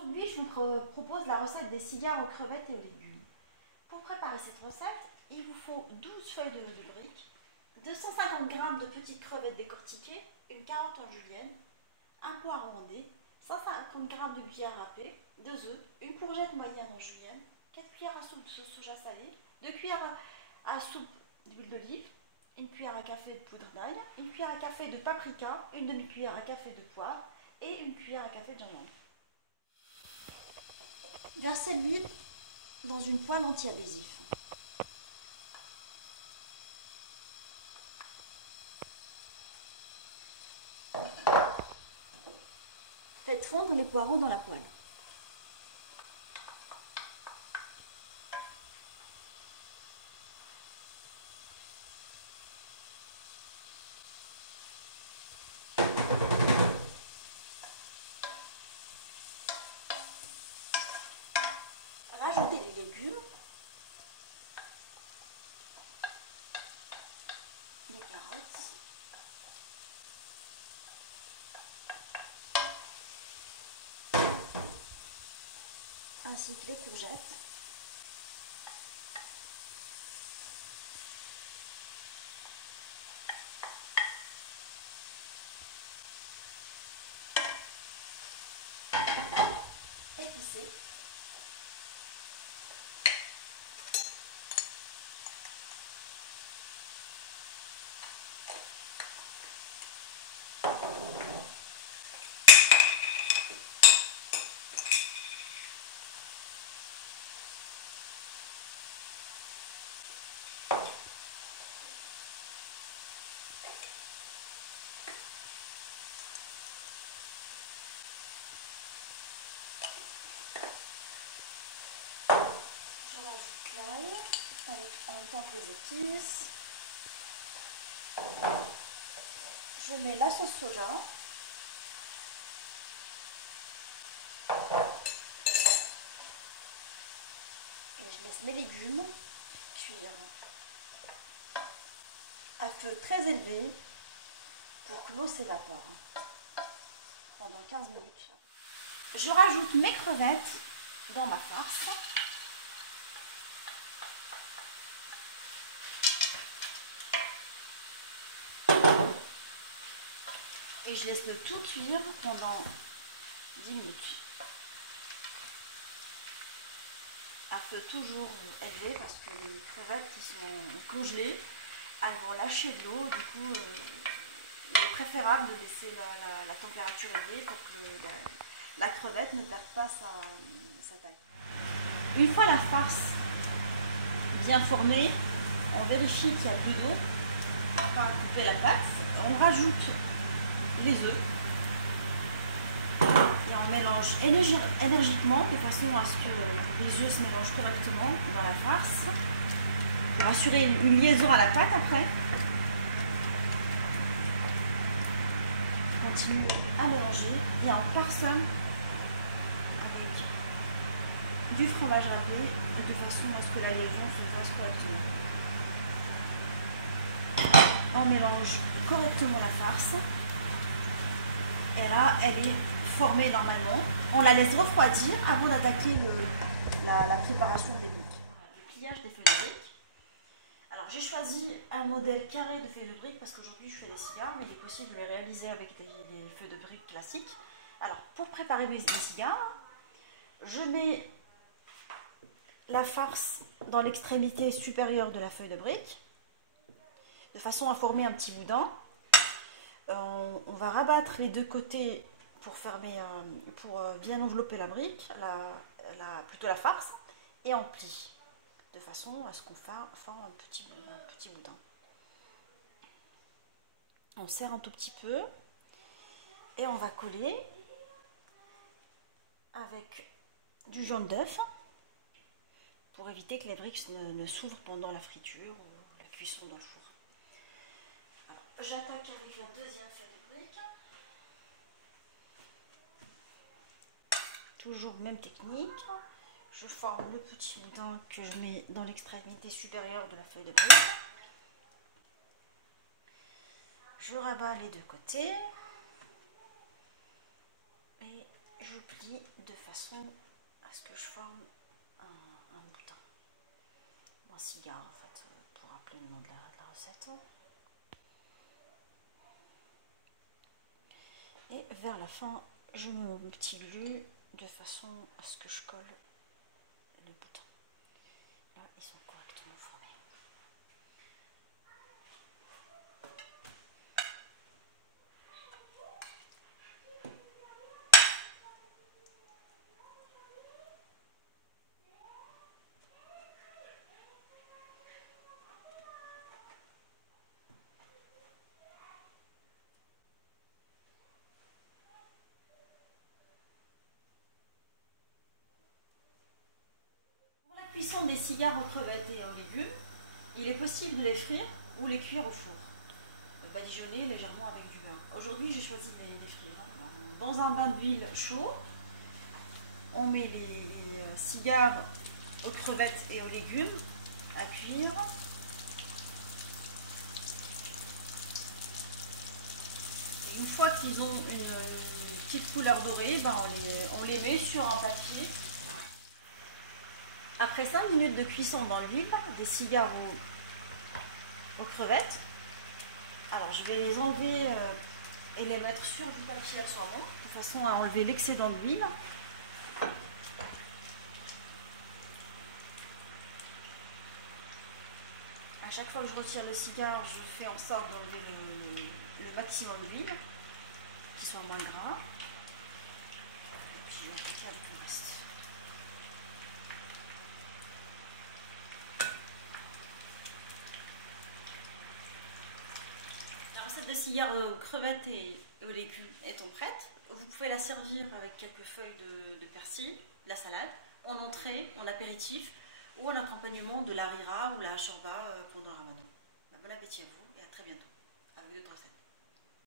Aujourd'hui, je vous propose la recette des cigares aux crevettes et aux légumes. Pour préparer cette recette, il vous faut 12 feuilles de briques, 250 g de petites crevettes décortiquées, une carotte en julienne, un poireau rondé, 150 g de cuillère râpée, 2 œufs, une courgette moyenne en julienne, 4 cuillères à soupe de sauce soja salée, 2 cuillères à soupe d'huile d'olive, une cuillère à café de poudre d'ail, une cuillère à café de paprika, une demi-cuillère à café de poivre et une cuillère à café de gingembre. Versez l'huile dans une poêle anti-adhésif. Faites fondre les poireaux dans la poêle. Rajoutez les légumes, les carottes, ainsi que les courgettes. Épicez. En même temps que les épices. Je mets la sauce soja. Et je laisse mes légumes cuire à feu très élevé pour que l'eau s'évapore pendant 15 minutes. Je rajoute mes crevettes dans ma farce. Et je laisse le tout cuire pendant 10 minutes. À feu toujours élevé parce que les crevettes qui sont congelées, elles vont lâcher de l'eau. Du coup, il est préférable de laisser la température élevée pour que la crevette ne perde pas sa taille. Une fois la farce bien formée, on vérifie qu'il y a plus d'eau. On va couper la pâte. On rajoute les œufs et on mélange énergiquement de façon à ce que les œufs se mélangent correctement dans la farce pour assurer une liaison à la pâte après. On continue à mélanger et on parsème avec du fromage râpé de façon à ce que la liaison se fasse correctement. On mélange correctement la farce. Et là, elle est formée normalement. On la laisse refroidir avant d'attaquer la préparation des briques. Le pliage des feuilles de briques. Alors, j'ai choisi un modèle carré de feuilles de briques parce qu'aujourd'hui, je fais des cigares, mais il est possible de les réaliser avec les feuilles de briques classiques. Alors, pour préparer mes cigares, je mets la farce dans l'extrémité supérieure de la feuille de brique, de façon à former un petit boudin. On va rabattre les deux côtés pour bien envelopper la brique, plutôt la farce, et on plie de façon à ce qu'on forme un petit boudin. On serre un tout petit peu et on va coller avec du jaune d'œuf pour éviter que les briques ne s'ouvrent pendant la friture ou la cuisson dans le four. J'attaque avec la deuxième feuille de brique. Toujours même technique. Je forme le petit boudin que je mets dans l'extrémité supérieure de la feuille de brique. Je rabats les deux côtés. Et je plie cuit de façon à ce que je forme un boudin. Ou un cigare en fait, pour rappeler le nom de la recette. Et vers la fin, je mets mon petit glu de façon à ce que je colle le boudin. Là, ils sont correctement formés. Des cigares aux crevettes et aux légumes, il est possible de les frire ou les cuire au four, badigeonner légèrement avec du beurre. Aujourd'hui, j'ai choisi de les frire. Dans un bain d'huile chaud, on met les cigares aux crevettes et aux légumes à cuire. Et une fois qu'ils ont une petite couleur dorée, ben on les met sur un papier. Après 5 minutes de cuisson dans l'huile, des cigares aux crevettes, alors je vais les enlever et les mettre sur du papier à saumon, de façon à enlever l'excédent d'huile. À chaque fois que je retire le cigare, je fais en sorte d'enlever le maximum d'huile, qu'il soit moins gras. Et puis je vais attaquer avec le reste. La recette de cigare aux crevettes et aux légumes étant prête, vous pouvez la servir avec quelques feuilles de persil, de la salade, en entrée, en apéritif ou en accompagnement de la rira ou la shorba pendant le ramadan.